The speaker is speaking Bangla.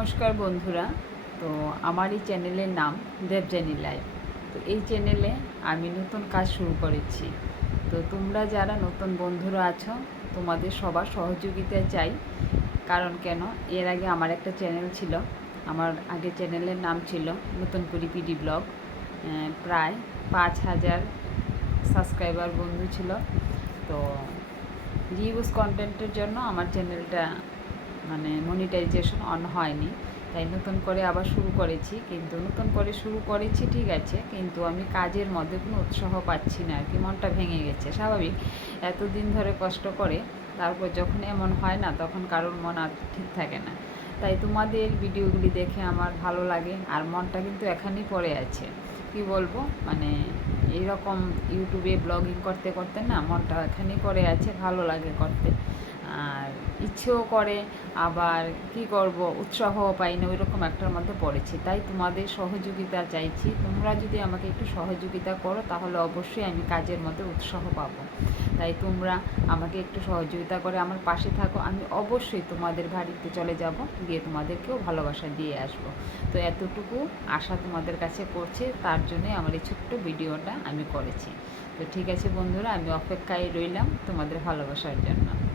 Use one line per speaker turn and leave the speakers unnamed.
নমস্কার বন্ধুরা। তো আমার এই চ্যানেলের নাম দেবজানি লাইভ তো এই চ্যানেলে আমি নতুন কাজ শুরু করেছি। তো তোমরা যারা নতুন বন্ধুরা আছো, তোমাদের সবার সহযোগিতা চাই। কারণ কেন? এর আগে আমার একটা চ্যানেল ছিল। আমার আগে চ্যানেলের নাম ছিল নতুন করি পিডি ব্লগ। প্রায় পাঁচ হাজার সাবস্ক্রাইবার বন্ধু ছিল। তো রিউজ কন্টেন্টের জন্য আমার চ্যানেলটা মানে মনিটাইজেশন অন হয়নি। তাই নতুন করে আবার শুরু করেছি। কিন্তু নতুন করে শুরু করেছি, ঠিক আছে। কিন্তু আমি কাজের মধ্যে কোনো উৎসাহ পাচ্ছি না। আর কি মনটা ভেঙে গেছে। স্বাভাবিক। এতদিন ধরে কষ্ট করে তারপর যখন এমন হয় না, তখন কারোর মন আর ঠিক থাকে না। তাই তোমাদের ভিডিওগুলি দেখে আমার ভালো লাগে। আর মনটা কিন্তু এখানেই পড়ে আছে। কি বলব? মানে এইরকম ইউটিউবে ব্লগিং করতে করতে না মনটা এখানেই পড়ে আছে। ভালো লাগে করতে। আর ইচ্ছেও করে, আবার কি করব, উৎসাহও পাই না, ওইরকম একটার মধ্যে পড়েছি। তাই তোমাদের সহযোগিতা চাইছি। তোমরা যদি আমাকে একটু সহযোগিতা করো, তাহলে অবশ্যই আমি কাজের মধ্যে উৎসাহ পাবো। তাই তোমরা আমাকে একটু সহযোগিতা করে আমার পাশে থাকো। আমি অবশ্যই তোমাদের বাড়িতে চলে যাব, গিয়ে তোমাদেরকেও ভালোবাসা দিয়ে আসব। তো এতটুকু আশা তোমাদের কাছে করছে, তার জন্যই আমার এই ছোট্ট ভিডিওটা আমি করেছি। তো ঠিক আছে বন্ধুরা, আমি অপেক্ষায় রইলাম তোমাদের ভালোবাসার জন্য।